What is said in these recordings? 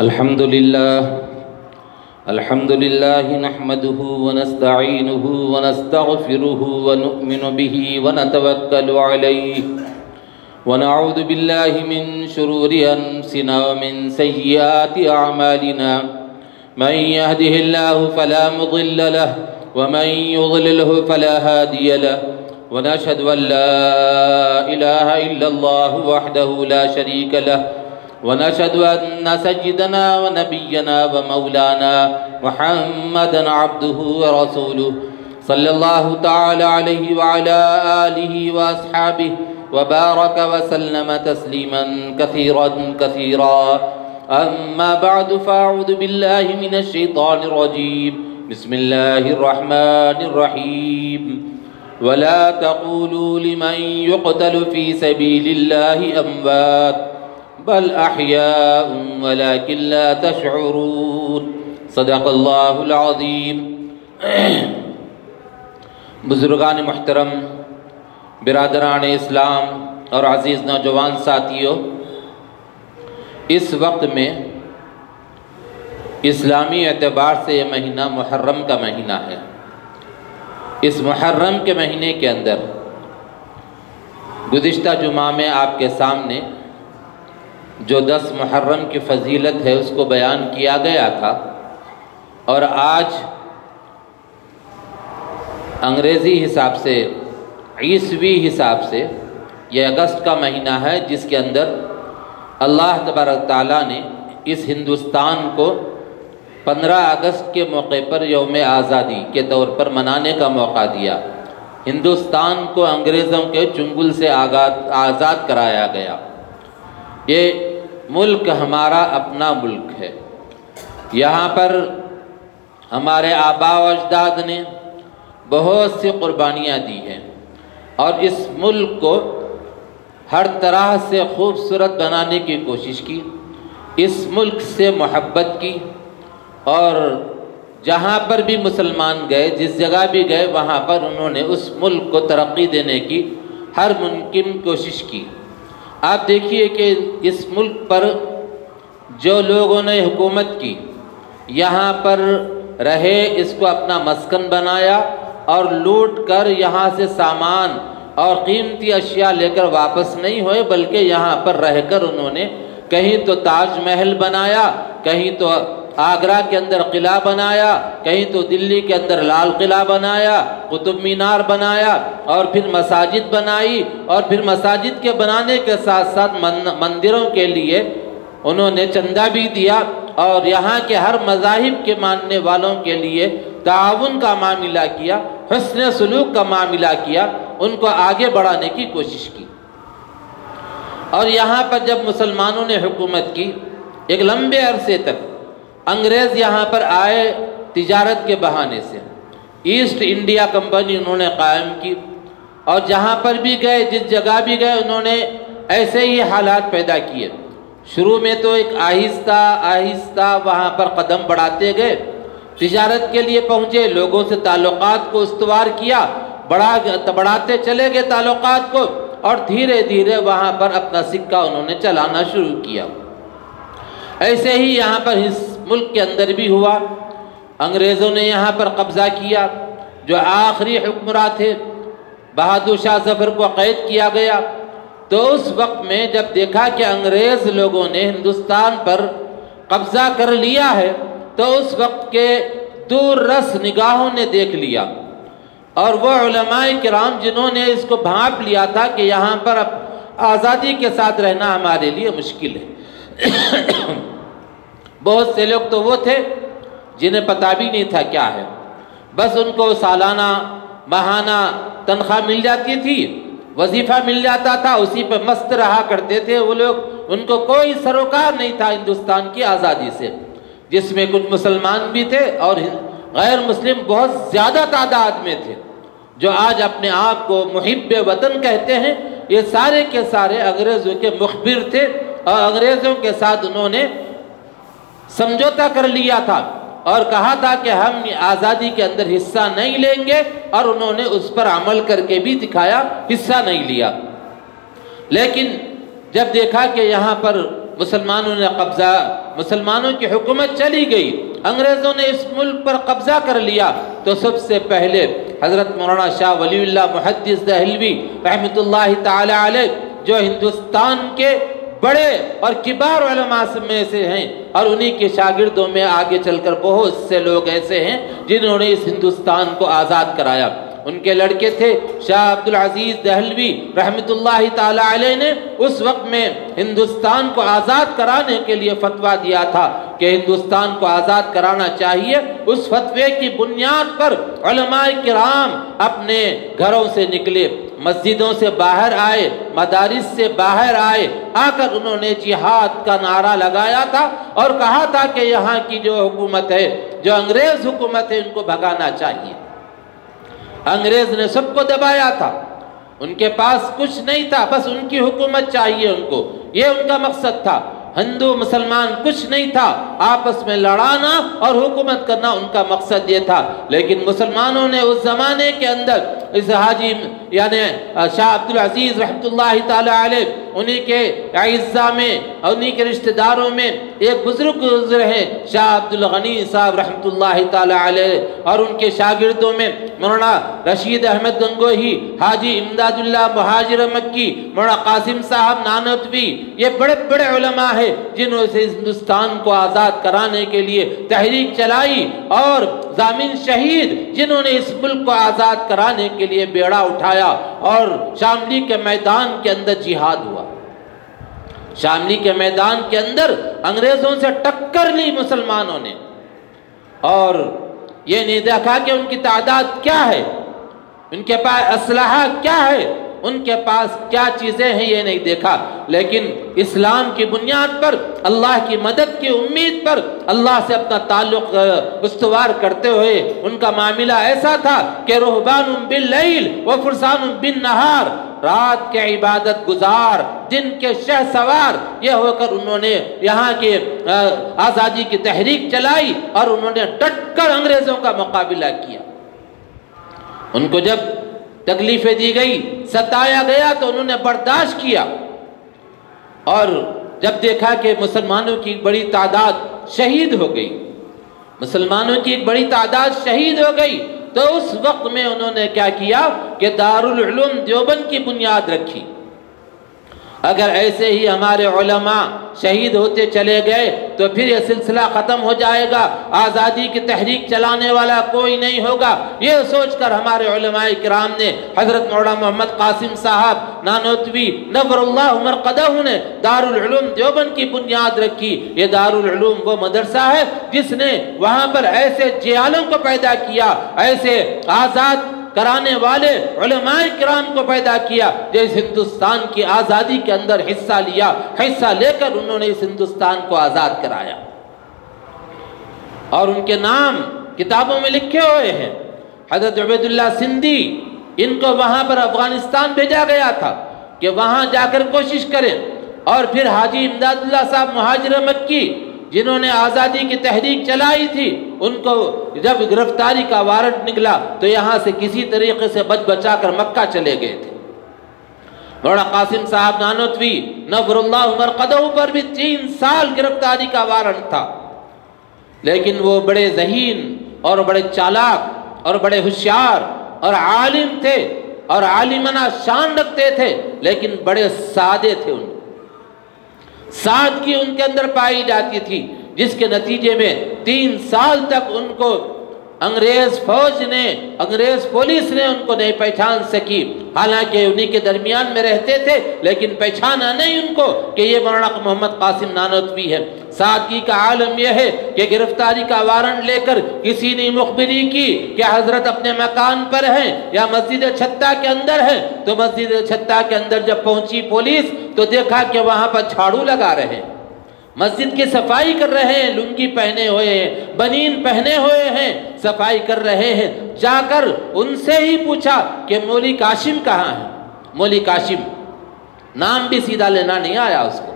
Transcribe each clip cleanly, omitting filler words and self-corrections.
الحمد لله نحمده ونستعينه ونستغفره ونؤمن به ونتوكل عليه ونعوذ بالله من شرور أنفسنا ومن سيئات أعمالنا من يهده الله فلا مضل له ومن يضلله فلا هادي له ونشهد أن لا إله إلا الله وحده لا شريك له ونشهد أن سيدنا ونبينا ومولانا محمدا عبده ورسوله صلى الله تعالى عليه وعلى آله وأصحابه وبارك وسلم تسليما كثيرا أما بعد فأعوذ بالله من الشيطان الرجيم بسم الله الرحمن الرحيم ولا تقولوا لمن يقتل في سبيل الله أموات بل احیاء ولكن لا تشعرون صدق اللہ العظیم۔ بزرگان محترم، برادران اسلام اور عزیز نوجوان ساتھیوں، اس وقت میں اسلامی اعتبار سے یہ مہینہ محرم کا مہینہ ہے۔ اس محرم کے مہینے کے اندر گزشتہ جمعہ میں آپ کے سامنے جو 10 محرم کی فضیلت ہے اس کو بیان کیا گیا تھا، اور آج انگریزی حساب سے، عیسوی حساب سے یہ اگست کا مہینہ ہے، جس کے اندر اللہ تبارک تعالیٰ نے اس ہندوستان کو 15 اگست کے موقع پر یوم آزادی کے طور پر منانے کا موقع دیا۔ ہندوستان کو انگریزوں کے چنگل سے آزاد کرایا گیا۔ یہ ملک ہمارا اپنا ملک ہے۔ یہاں پر ہمارے آباء و اجداد نے بہت سی قربانیاں دی ہیں، اور اس ملک کو ہر طرح سے خوبصورت بنانے کی کوشش کی، اس ملک سے محبت کی، اور جہاں پر بھی مسلمان گئے، جس جگہ بھی گئے، وہاں پر انہوں نے اس ملک کو ترقی دینے کی ہر ممکن کوشش کی۔ آپ دیکھیے کہ اس ملک پر جو لوگوں نے حکومت کی، یہاں پر رہے، اس کو اپنا مسکن بنایا، اور لوٹ کر یہاں سے سامان اور قیمتی اشیاء لے کر واپس نہیں ہوئے، بلکہ یہاں پر رہ کر انہوں نے کہیں تو تاج محل بنایا، کہیں تو آگرہ کے اندر قلعہ بنایا، کہیں تو دلی کے اندر لال قلعہ بنایا، قطب مینار بنایا، اور پھر مساجد بنائی، اور پھر مساجد کے بنانے کے ساتھ ساتھ مندروں کے لیے انہوں نے چندہ بھی دیا، اور یہاں کے ہر مذاہب کے ماننے والوں کے لیے تعاون کا معاملہ کیا، حسن سلوک کا معاملہ کیا، ان کو آگے بڑھانے کی کوشش کی۔ اور یہاں پر جب مسلمانوں نے حکومت کی، ایک لمبے عرصے تک انگریز یہاں پر آئے تجارت کے بہانے سے، ایسٹ انڈیا کمپنی انہوں نے قائم کی، اور جہاں پر بھی گئے، جس جگہ بھی گئے، انہوں نے ایسے ہی حالات پیدا کیے۔ شروع میں تو ایک آہستہ آہستہ وہاں پر قدم بڑھاتے گئے، تجارت کے لیے پہنچے، لوگوں سے تعلقات کو استوار کیا، بڑھاتے چلے گئے تعلقات کو، اور دھیرے دھیرے وہاں پر اپنا سکہ انہوں نے چلانا شروع کیا۔ ایسے ہی یہاں پر اس ملک کے اندر بھی ہوا، انگریزوں نے یہاں پر قبضہ کیا۔ جو آخری حکمراں تھے بہادر شاہ ظفر کو قید کیا گیا، تو اس وقت میں جب دیکھا کہ انگریز لوگوں نے ہندوستان پر قبضہ کر لیا ہے، تو اس وقت کے دور رس نگاہوں نے دیکھ لیا، اور وہ علماء کرام جنہوں نے اس کو بھانپ لیا تھا کہ یہاں پر اب آزادی کے ساتھ رہنا ہمارے لیے مشکل ہے۔ بہت سے لوگ تو وہ تھے جنہیں پتہ بھی نہیں تھا کیا ہے، بس ان کو سالانہ ماہانہ تنخواہ مل جاتی تھی، وظیفہ مل جاتا تھا، اسی پہ مست رہا کرتے تھے وہ لوگ۔ ان کو کوئی سروکار نہیں تھا ہندوستان کی آزادی سے، جس میں کچھ مسلمان بھی تھے اور غیر مسلم بہت زیادہ تعداد میں تھے، جو آج اپنے آپ کو محب وطن کہتے ہیں۔ یہ سارے کے سارے انگریزوں کے مخبر تھے، اور انگریزوں کے ساتھ انہوں نے سمجھوتا کر لیا تھا، اور کہا تھا کہ ہم آزادی کے اندر حصہ نہیں لیں گے، اور انہوں نے اس پر عمل کر کے بھی دکھایا، حصہ نہیں لیا۔ لیکن جب دیکھا کہ یہاں پر مسلمانوں نے قبضہ، مسلمانوں کی حکومت چلی گئی، انگریزوں نے اس ملک پر قبضہ کر لیا، تو سب سے پہلے حضرت مولانا شاہ ولی اللہ محدث دہلوی رحمۃ اللہ تعالی علیہ، جو ہندوستان کے بڑے اور کبار علماء میں سے ہیں، اور انہی کے شاگردوں میں آگے چل کر بہت سے لوگ ایسے ہیں جنہوں نے اس ہندوستان کو آزاد کرایا۔ ان کے لڑکے تھے شاہ عبدالعزیز دہلوی رحمۃ اللہ تعالی علیہ نے اس وقت میں ہندوستان کو آزاد کرانے کے لیے فتویٰ دیا تھا کہ ہندوستان کو آزاد کرانا چاہیے۔ اس فتوے کی بنیاد پر علماء کرام اپنے گھروں سے نکلے، مسجدوں سے باہر آئے، مدارس سے باہر آئے، آ کر انہوں نے جہاد کا نعرہ لگایا تھا اور کہا تھا کہ یہاں کی جو حکومت ہے، جو انگریز حکومت ہے، ان کو بھگانا چاہیے۔ انگریز نے سب کو دبایا تھا، ان کے پاس کچھ نہیں تھا، بس ان کی حکومت چاہیے ان کو، یہ ان کا مقصد تھا۔ ہندو مسلمان کچھ نہیں تھا، آپس میں لڑانا اور حکومت کرنا ان کا مقصد یہ تھا۔ لیکن مسلمانوں نے اس زمانے کے اندر اس حاجی یعنی شاہ عبدالعزیز رحمۃ اللہ تعالی علیہ، انہی کے اعزاء میں، انہی کے رشتہ داروں میں ایک بزرگ گزرے ہیں شاہ عبدالغنی صاحب رحمۃ اللہ تعالی علیہ، اور ان کے شاگردوں میں مولانا رشید احمد گنگوہی، حاجی امداد اللہ مہاجر مکی، مولانا قاسم صاحب نانوتوی، یہ بڑے بڑے علماء ہیں جنہوں سے ہندوستان کو آزاد کرانے کے لیے تحریک چلائی، اور ضامن شہید جنہوں نے اس ملک کو آزاد کرانے کے لیے بیڑا اٹھایا، اور شاملی کے میدان کے اندر جہاد ہوا۔ شاملی کے میدان کے اندر انگریزوں سے ٹکر لی مسلمانوں نے، اور یہ نہیں دیکھا کہ ان کی تعداد کیا ہے، ان کے پاس اسلحہ کیا ہے، ان کے پاس کیا چیزیں ہیں، یہ نہیں دیکھا، لیکن اسلام کی بنیاد پر، اللہ کی مدد کی امید پر، اللہ سے اپنا تعلق استوار کرتے ہوئے ان کا معاملہ ایسا تھا کہ رہبان باللیل وفرسان بالنہار، رات کے عبادت گزار، دن کے شہ سوار، یہ ہو کر انہوں نے یہاں کے آزادی کی تحریک چلائی، اور انہوں نے ڈٹ کر انگریزوں کا مقابلہ کیا۔ ان کو جب تکلیفیں دی گئی، ستایا گیا، تو انہوں نے برداشت کیا، اور جب دیکھا کہ مسلمانوں کی ایک بڑی تعداد شہید ہو گئی، مسلمانوں کی ایک بڑی تعداد شہید ہو گئی، تو اس وقت میں انہوں نے کیا کیا کہ دارالعلوم دیوبند کی بنیاد رکھی۔ اگر ایسے ہی ہمارے علماء شہید ہوتے چلے گئے تو پھر یہ سلسلہ ختم ہو جائے گا، آزادی کی تحریک چلانے والا کوئی نہیں ہوگا۔ یہ سوچ کر ہمارے علماء کرام نے، حضرت مولانا محمد قاسم صاحب نانوتوی نور اللہ مرقدہ نے دارالعلوم دیوبند کی بنیاد رکھی۔ یہ دارالعلوم وہ مدرسہ ہے جس نے وہاں پر ایسے جیالوں کو پیدا کیا، ایسے آزاد کرانے والے علماء کرام کو پیدا کیا جو اس ہندوستان کی آزادی کے اندر حصہ لیا، حصہ لے کر انہوں نے اس ہندوستان کو آزاد کرایا، اور ان کے نام کتابوں میں لکھے ہوئے ہیں۔ حضرت عبید اللہ سندھی، ان کو وہاں پر افغانستان بھیجا گیا تھا کہ وہاں جا کر کوشش کریں، اور پھر حاجی امداد اللہ صاحب مہاجر مکی جنہوں نے آزادی کی تحریک چلائی تھی، ان کو جب گرفتاری کا وارنٹ نکلا تو یہاں سے کسی طریقے سے بچ بچا کر مکہ چلے گئے تھے۔ مولانا قاسم صاحب نانوتوی نور اللہ مرقدہ پر بھی 3 سال گرفتاری کا وارنٹ تھا، لیکن وہ بڑے ذہین اور بڑے چالاک اور بڑے ہوشیار اور عالم تھے، اور عالمانہ شان رکھتے تھے، لیکن بڑے سادے تھے۔ ان سادگی ان کے اندر پائی جاتی تھی، جس کے نتیجے میں 3 سال تک ان کو انگریز فوج نے، انگریز پولیس نے ان کو نہیں پہچان سکی، حالانکہ انہی کے درمیان میں رہتے تھے، لیکن پہچانا نہیں ان کو کہ یہ مولانا محمد قاسم نانوتوی ہے۔ سادگی کا عالم یہ ہے کہ گرفتاری کا وارنٹ لے کر کسی نے مخبری کی کہ حضرت اپنے مکان پر ہیں یا مسجد چھتہ کے اندر ہیں، تو مسجد چھتہ کے اندر جب پہنچی پولیس تو دیکھا کہ وہاں پر جھاڑو لگا رہے ہیں، مسجد کی صفائی کر رہے ہیں، لنگی پہنے ہوئے ہیں، بنین پہنے ہوئے ہیں، صفائی کر رہے ہیں۔ جا کر ان سے ہی پوچھا کہ مولی کاشم کہاں ہے؟ مولی کاشم نام بھی سیدھا لینا نہیں آیا اس کو،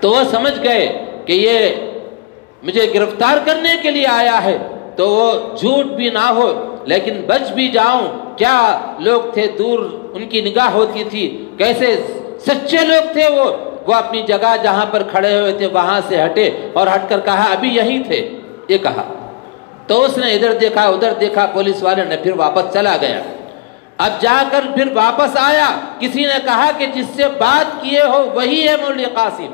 تو وہ سمجھ گئے کہ یہ مجھے گرفتار کرنے کے لیے آیا ہے، تو وہ جھوٹ بھی نہ ہو لیکن بچ بھی جاؤں۔ کیا لوگ تھے، دور ان کی نگاہ ہوتی تھی، کیسے سچے لوگ تھے وہ وہ اپنی جگہ جہاں پر کھڑے ہوئے تھے وہاں سے ہٹے اور ہٹ کر کہا ابھی یہی تھے، یہ کہا۔ تو اس نے ادھر دیکھا ادھر دیکھا، پولیس والے نے پھر واپس چلا گیا۔ اب جا کر پھر واپس آیا، کسی نے کہا کہ جس سے بات کیے ہو وہی ہے مولوی قاسم۔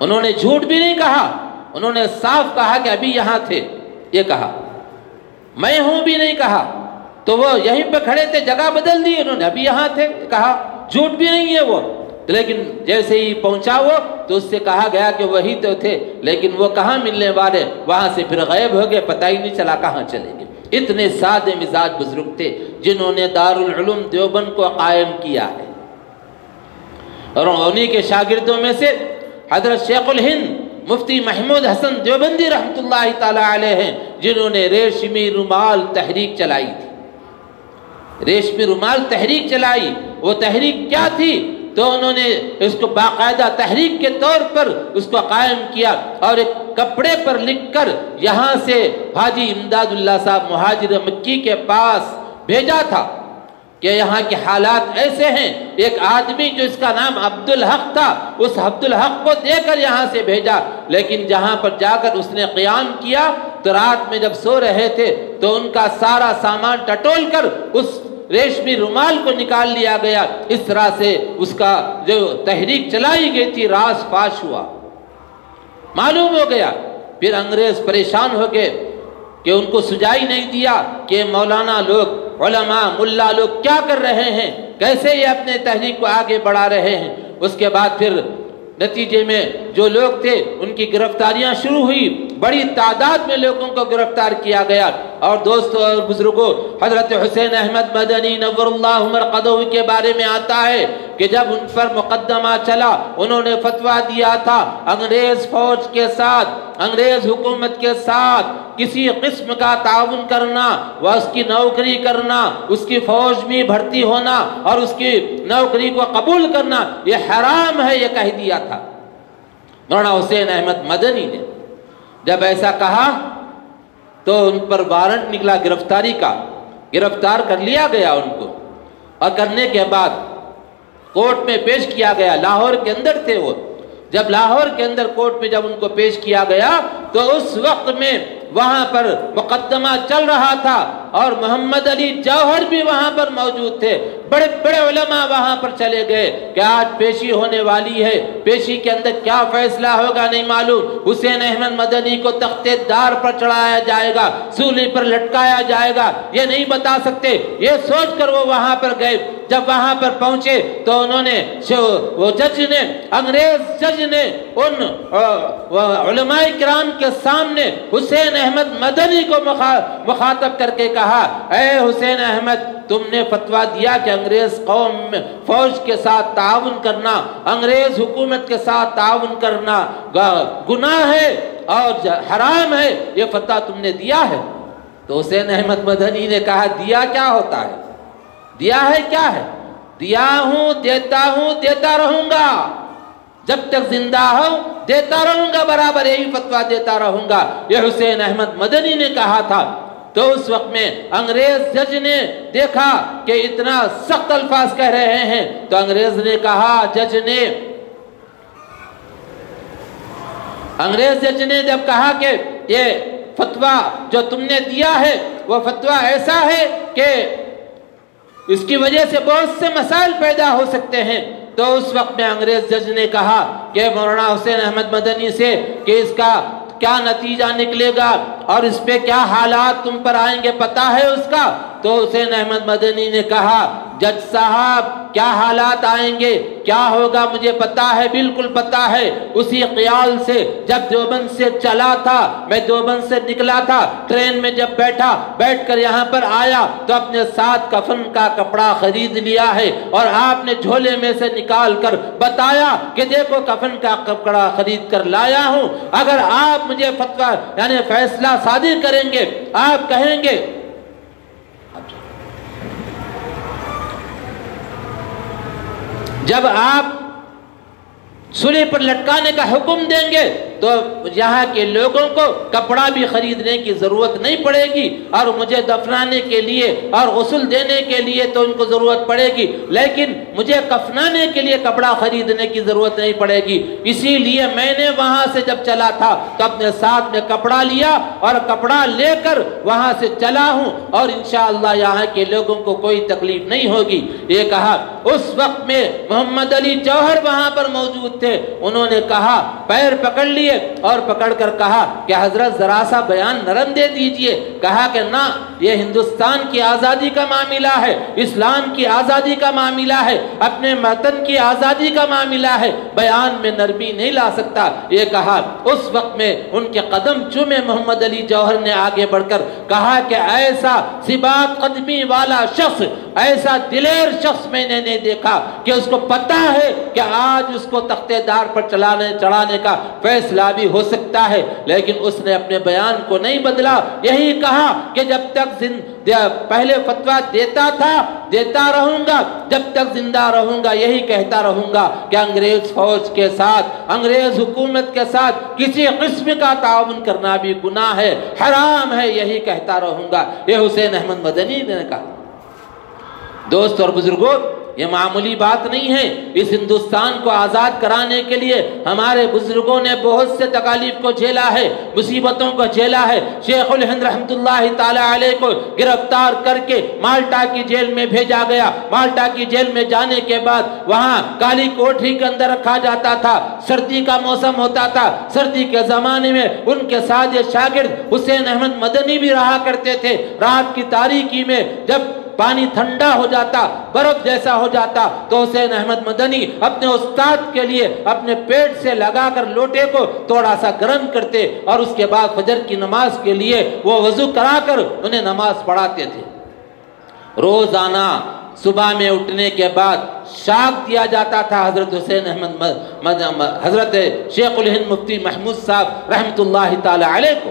انہوں نے جھوٹ بھی نہیں کہا، انہوں نے صاف کہا کہ ابھی یہاں تھے، یہ کہا۔ میں ہوں بھی نہیں کہا، تو وہ یہیں پہ کھڑے تھے، جگہ بدل دی انہوں نے، ابھی یہاں تھے کہا، جھوٹ بھی نہیں ہے وہ۔ لیکن جیسے ہی پہنچا وہ تو اس سے کہا گیا کہ وہی تو تھے، لیکن وہ کہاں ملنے والے، وہاں سے پھر غائب ہو گئے، پتہ ہی نہیں چلا کہاں چلے گئے۔ اتنے سادے مزاج بزرگ تھے جنہوں نے دارالعلوم دیوبند کو قائم کیا ہے۔ اور انہی کے شاگردوں میں سے حضرت شیخ الہند مفتی محمود حسن دیوبندی رحمۃ اللہ تعالی علیہ ہیں، جنہوں نے ریشمی رومال تحریک چلائی تھی۔ ریشمی رومال تحریک چلائی، وہ تحریک کیا تھی؟ تو انہوں نے اس کو باقاعدہ تحریک کے طور پر اس کو قائم کیا اور ایک کپڑے پر لکھ کر یہاں سے حاجی امداد اللہ صاحب مہاجر مکی کے پاس بھیجا تھا کہ یہاں کے حالات ایسے ہیں۔ ایک آدمی جو اس کا نام عبدالحق تھا، اس عبدالحق کو دے کر یہاں سے بھیجا، لیکن جہاں پر جا کر اس نے قیام کیا تو رات میں جب سو رہے تھے تو ان کا سارا سامان ٹٹول کر اس ریشمی رومال کو نکال لیا گیا۔ اس طرح سے اس کا جو تحریک چلائی گئی تھی راز فاش ہوا، معلوم ہو گیا۔ پھر انگریز پریشان ہو گئے کہ ان کو سجائی نہیں دیا کہ مولانا لوگ، علماء، ملا لوگ کیا کر رہے ہیں، کیسے یہ اپنے تحریک کو آگے بڑھا رہے ہیں۔ اس کے بعد پھر نتیجے میں جو لوگ تھے ان کی گرفتاریاں شروع ہوئی، بڑی تعداد میں لوگوں کو گرفتار کیا گیا۔ اور دوستوں اور بزرگوں، حضرت حسین احمد مدنی نور اللہ مرقدہ کے بارے میں آتا ہے کہ جب ان پر مقدمہ چلا، انہوں نے فتویٰ دیا تھا انگریز فوج کے ساتھ، انگریز حکومت کے ساتھ کسی قسم کا تعاون کرنا، وہ اس کی نوکری کرنا، اس کی فوج میں بھرتی ہونا اور اس کی نوکری کو قبول کرنا یہ حرام ہے، یہ کہہ دیا تھا۔ مولانا حسین احمد مدنی نے جب ایسا کہا تو ان پر وارنٹ نکلا گرفتاری کا، گرفتار کر لیا گیا ان کو، اور کرنے کے بعد کورٹ میں پیش کیا گیا۔ لاہور کے اندر تھے وہ، جب لاہور کے اندر کورٹ میں جب ان کو پیش کیا گیا تو اس وقت میں وہاں پر مقدمہ چل رہا تھا اور محمد علی جوہر بھی وہاں پر موجود تھے۔ بڑے بڑے علماء وہاں پر چلے گئے کہ آج پیشی ہونے والی ہے، پیشی کے اندر کیا فیصلہ ہوگا نہیں معلوم، حسین احمد مدنی کو تختے دار پر چڑھایا جائے گا، سولی پر لٹکایا جائے گا، یہ نہیں بتا سکتے۔ یہ سوچ کر وہ وہاں پر گئے۔ جب وہاں پر پہنچے تو انہوں نے وہ جج نے، انگریز جج نے ان علماء کرام کے سامنے حسین احمد مدنی کو مخاطب کر کے کہا، اے حسین احمد، تم نے فتویٰ دیا کہ انگریز قوم میں فوج کے ساتھ تعاون کرنا، انگریز حکومت کے ساتھ تعاون کرنا گناہ ہے اور حرام ہے، یہ فتویٰ تم نے دیا ہے۔ تو حسین احمد مدنی نے کہا دیا کیا ہوتا ہے، دیا ہے کیا ہے، دیا ہوں، دیتا رہوں گا، جب تک زندہ ہوں دیتا رہوں گا، برابر یہی فتویٰ دیتا رہوں گا، یہ حسین احمد مدنی نے کہا تھا۔ تو اس وقت میں انگریز جج نے دیکھا کہ اتنا سخت الفاظ کہہ رہے ہیں تو انگریز نے کہا، انگریز جج نے جب کہا کہ یہ فتویٰ جو تم نے دیا ہے وہ فتویٰ ایسا ہے کہ اس کی وجہ سے بہت سے مسائل پیدا ہو سکتے ہیں، تو اس وقت میں انگریز جج نے کہا کہ مولانا حسین احمد مدنی سے کہ اس کا کیا نتیجہ نکلے گا اور اس پہ کیا حالات تم پر آئیں گے پتہ ہے اس کا؟ تو حسین احمد مدنی نے کہا، جج صاحب کیا حالات آئیں گے، کیا ہوگا مجھے پتہ ہے، بالکل پتہ ہے۔ اسی خیال سے جب دیوبند سے چلا تھا، میں دیوبند سے نکلا تھا، ٹرین میں جب بیٹھ کر یہاں پر آیا تو اپنے ساتھ کفن کا کپڑا خرید لیا ہے اور آپ نے جھولے میں سے نکال کر بتایا کہ دیکھو کفن کا کپڑا خرید کر لایا ہوں، اگر آپ مجھے فتویٰ یعنی فیصلہ صادر کریں گے، آپ کہیں گے جب آپ سولی پر لٹکانے کا حکم دیں گے تو یہاں کے لوگوں کو کپڑا بھی خریدنے کی ضرورت نہیں پڑے گی، اور مجھے دفنانے کے لیے اور غسل دینے کے لیے تو ان کو ضرورت پڑے گی، لیکن مجھے کفنانے کے لیے کپڑا خریدنے کی ضرورت نہیں پڑے گی۔ اسی لیے میں نے وہاں سے جب چلا تھا تو اپنے ساتھ میں کپڑا لیا اور کپڑا لے کر وہاں سے چلا ہوں، اور انشاءاللہ یہاں کے لوگوں کو کوئی تکلیف نہیں ہوگی۔ یہ کہا اس وقت میں محمد علی جوہر وہاں پر موجود تھے، انہوں نے کہا، پیر پکڑ لیے اور پکڑ کر کہا کہ حضرت ذرا سا بیان نرم دے دیجئے۔ کہا کہ نہ، یہ ہندوستان کی آزادی کا معاملہ ہے، اسلام کی آزادی کا معاملہ ہے، اپنے وطن کی آزادی کا معاملہ ہے، بیان میں نرمی نہیں لا سکتا۔ یہ کہا اس وقت میں ان کے قدم چومے محمد علی جوہر نے آگے بڑھ کر کہا کہ ایسا ثبات قدمی والا شخص، ایسا دلیر شخص میں نے نہیں دیکھا کہ اس کو پتا ہے کہ آج اس کو تختے دار پر چڑھانے کا فیصلہ بھی ہو سکتا ہے، لیکن اس نے اپنے بیان کو نہیں بدلا۔ یہی کہا کہ جب تک پہلے فتویٰ دیتا تھا، دیتا رہوں گا، جب تک زندہ رہوں گا یہی کہتا رہوں گا کہ انگریز فوج کے ساتھ، انگریز حکومت کے ساتھ کسی قسم کا تعاون کرنا بھی گناہ ہے، حرام ہے، یہی کہتا رہوں گا۔ یہ حسین احمد مدنی نے کہا۔ دوست اور بزرگوں، یہ معمولی بات نہیں ہے۔ اس ہندوستان کو آزاد کرانے کے لیے ہمارے بزرگوں نے بہت سے تکالیف کو جھیلا ہے، مصیبتوں کو جھیلا ہے۔ شیخ الہند رحمت اللہ تعالی علیہ کو گرفتار کر کے مالٹا کی جیل میں بھیجا گیا۔ مالٹا کی جیل میں جانے کے بعد وہاں کالی کوٹری کے اندر رکھا جاتا تھا، سردی کا موسم ہوتا تھا۔ سردی کے زمانے میں ان کے ساتھ یہ شاگرد حسین احمد مدنی بھی رہا کرتے تھے۔ رات کی تاریکی میں جب پانی ٹھنڈا ہو جاتا، برف جیسا ہو جاتا، تو حسین احمد مدنی اپنے استاد کے لیے اپنے پیٹ سے لگا کر لوٹے کو تھوڑا سا گرم کرتے، اور اس کے بعد فجر کی نماز کے لیے وہ وضو کرا کر انہیں نماز پڑھاتے تھے۔ روزانہ صبح میں اٹھنے کے بعد شاک دیا جاتا تھا حضرت حسین احمد حضرت شیخ الہند مفتی محمود صاحب رحمت اللہ تعالی علیہ کو۔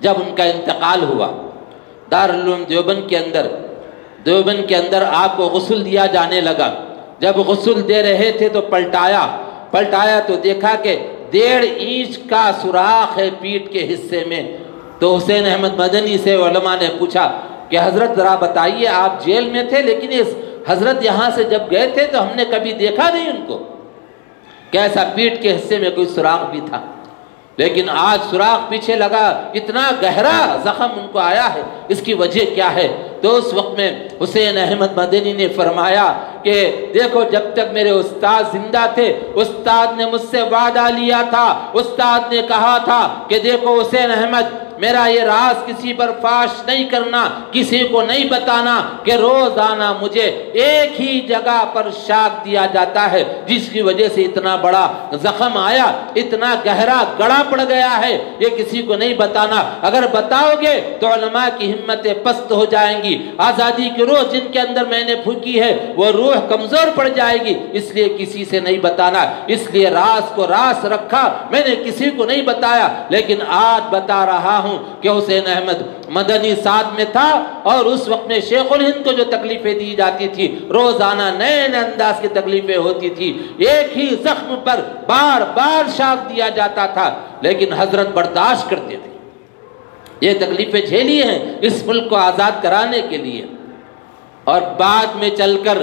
جب ان کا انتقال ہوا، دارالعلوم دیوبند کے اندر آپ کو غسل دیا جانے لگا۔ جب غسل دے رہے تھے تو پلٹایا تو دیکھا کہ 1.5 انچ کا سوراخ ہے پیٹھ کے حصے میں۔ تو حسین احمد مدنی سے علماء نے پوچھا کہ حضرت ذرا بتائیے، آپ جیل میں تھے لیکن اس حضرت یہاں سے جب گئے تھے تو ہم نے کبھی دیکھا نہیں ان کو، کیسا پیٹھ کے حصے میں کوئی سوراخ بھی تھا، لیکن آج سوراخ پیچھے لگا، اتنا گہرا زخم ان کو آیا ہے، اس کی وجہ کیا ہے؟ تو اس وقت میں حسین احمد مدنی نے فرمایا کہ دیکھو، جب تک میرے استاد زندہ تھے، استاد نے مجھ سے وعدہ لیا تھا، استاد نے کہا تھا کہ دیکھو حسین احمد، میرا یہ راز کسی پر فاش نہیں کرنا، کسی کو نہیں بتانا کہ روزانہ مجھے ایک ہی جگہ پر شاک دیا جاتا ہے، جس کی وجہ سے اتنا بڑا زخم آیا، اتنا گہرا گڑا پڑ گیا ہے، یہ کسی کو نہیں بتانا، اگر بتاؤ گے تو علماء کی ہمتیں پست ہو جائیں گی، آزادی کی روح جن کے اندر میں نے پھونکی ہے وہ روح کمزور پڑ جائے گی، اس لیے کسی سے نہیں بتانا، اس لیے راز کو راز رکھا، میں نے کسی کو نہیں بتایا، لیکن آج بتا رہا ہوں کہ حسین احمد مدنی ساتھ میں تھا، اور اس وقت میں شیخ الہند کو جو تکلیفیں دی جاتی تھی، روزانہ نئے نئے انداز کی تکلیفیں ہوتی تھی، ایک ہی زخم پر بار بار شاک دیا جاتا تھا، لیکن حضرت برداشت کرتے تھے۔ یہ تکلیفیں جھیلی ہیں اس ملک کو آزاد کرانے کے لیے، اور بعد میں چل کر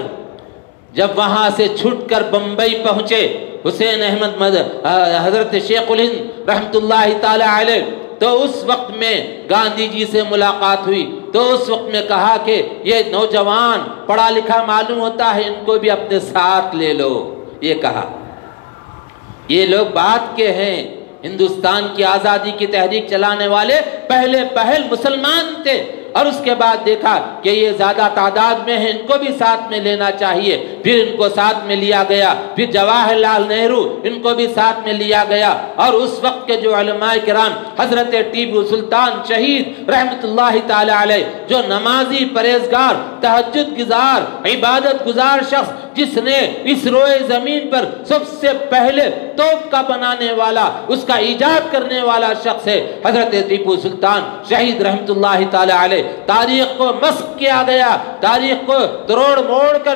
جب وہاں سے چھٹ کر بمبئی پہنچے حسین احمد حضرت شیخ الہند رحمت اللہ تعالی علیہ، تو اس وقت میں گاندھی جی سے ملاقات ہوئی، تو اس وقت میں کہا کہ یہ نوجوان پڑھا لکھا معلوم ہوتا ہے، ان کو بھی اپنے ساتھ لے لو۔ یہ کہا، یہ لوگ بات کے ہیں، ہندوستان کی آزادی کی تحریک چلانے والے پہل مسلمان تھے، اور اس کے بعد دیکھا کہ یہ زیادہ تعداد میں ہیں، ان کو بھی ساتھ میں لینا چاہیے، پھر ان کو ساتھ میں لیا گیا، پھر جواہر لال نہرو ان کو بھی ساتھ میں لیا گیا، اور اس وقت کے جو علماء کرام حضرت ٹیپو سلطان شہید رحمت اللہ تعالی علیہ، جو نمازی پرہیزگار تہجد گزار عبادت گزار شخص، جس نے اس روئے زمین پر سب سے پہلے توپ کا بنانے والا، اس کا ایجاد کرنے والا شخص ہے حضرت ٹیپو سلطان شہید رحمت اللہ تعالی علیہ۔ تاریخ کو مسخ کیا گیا، تاریخ کو تروڑ موڑ کر